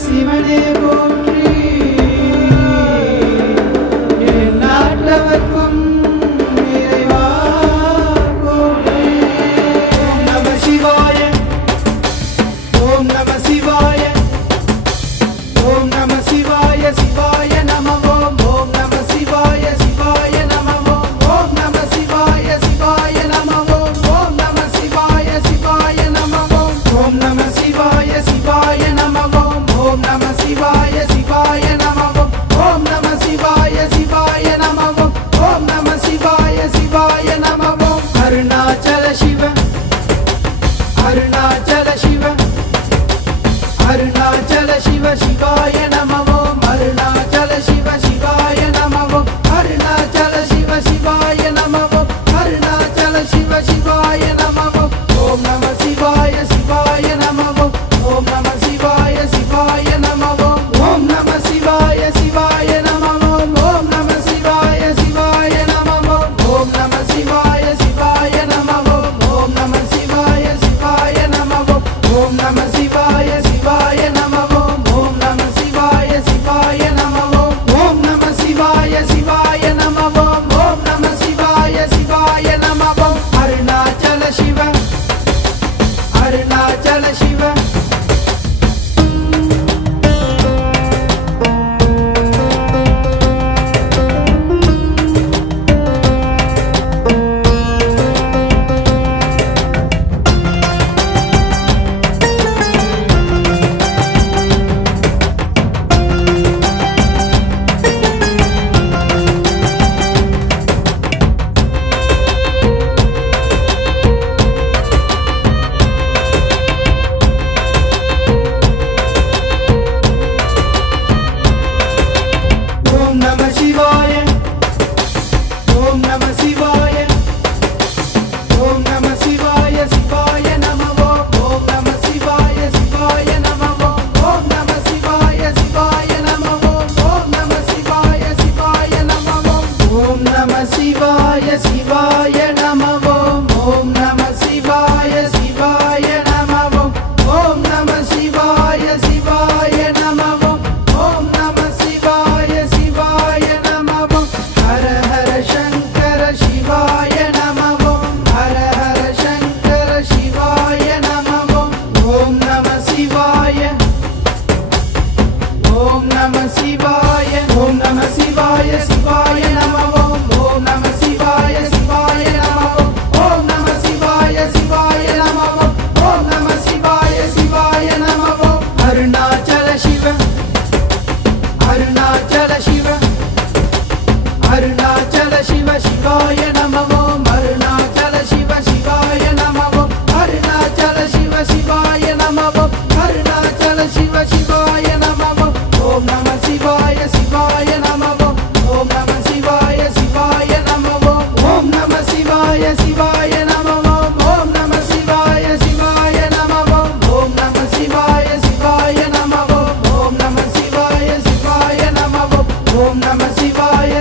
சிவனே போற்றி என் நாட்டவர்க்கும் இறைவா போற்றி. ஓம் நம சிவாய ஓம் நம சிவாய ஓம் நம சிவாய சிவாய நம ஓம் ஓம் நம சிவாய சிவாய நம ஓம் ஓம் நம சிவாய சிவாய நம ஓம் ஓம் நம சிவாய சிவாய நம ஓம் ஓம் நம சிவாய சிவாய நம ஓம் ஓம் நம சிவாய சிவாய நம ஓம் ஓம் நம சிவாய சிவாய நம ஓம் ஓம் நம சிவாய சிவாய நம ஓம். அருணாச்சல சிவ அருணாச்சல சிவ அருணாச்சல சிவ சிவாய நம ஓம் அருணாச்சல சிவ சிவாய நம ஓம் அருணாச்சல சிவ சிவாய நம ஓம் அருணாச்சல சிவ சிவாய நம ஓம் ஓம் நம சிவாய சிவாய நம ஓம் ஓம் நம சிவாய சிவாய நம ஓம் ஓம் நம சிவாய சிவாய நம ஓம் ஓம் நம சிவாய சிவாய நம ஓம் ஓம் நம சிவாய சிவாய நம ஓம் ஓம் நம சிவாய சிவாய நம ஓம் ஓம் நம சிவாய சிவாய நம ஓம் ஓம் நம சிவாய சிவாய நம ஓம் ஓம் நம சிவாய சிவாய நம ஓம் ஓம் நம சிவாய சிவாய நம ஓம். அருணாச்சல சிவ அருணாச்சல சிவ ஓம் நம சிவாய ஓம் நம சிவாய ஓம் நம சிவாய சிவாய நம ஓம் ஓம் நம சிவாய சிவாய நம ஓம் ஓம் நம சிவாய சிவாய நம ஓம் ஓம் நம சிவாய சிவாய நம ஓம் ஓம் நம சிவாய சிவாய நம ஓம் ஓம் நம சிவாய சிவாய நம ஓம் ஓம் நம சிவாய சிவாய நம ஓம் ஓம் நம சிவாய சிவாய நம ஓம். ஹர ஹர சங்கர சிவாய நம ஓம் ஹர ஹர சங்கர சிவாய நம ஓம் ஓம் நம சிவாய ஓம் நம சிவாய ஓம் நம சிவாய சிவாய நம ஓம் ஓம் நம சிவாய சிவாய நம ஓம் ஓம் நம சிவாய சிவாய நம ஓம் ஓம் நம சிவாய சிவாய நம ஓம். அருணாச்சல சிவ அருணாச்சல சிவ அருணாச்சல சிவ சிவாய நம ஓம் அருணாச்சல சிவ சிவாய நம ஓம் அருணாச்சல சிவ சிவாய நம ஓம் அருணாச்சல சிவ சிவாய நம ஓம் ஓம் நம சிவாய சிவாய நம ஓம் ஓம் நம சிவாய சிவாய நம ஓம் ஓம் நம சிவாய சிவாய நம ஓம் ஓம் நம சிவாய சிவாய நம ஓம் ஓம் நம சிவாய சிவாய நம ஓம் ஓம் நம சிவாய சிவாய நம ஓம் ஓம் நம சிவாய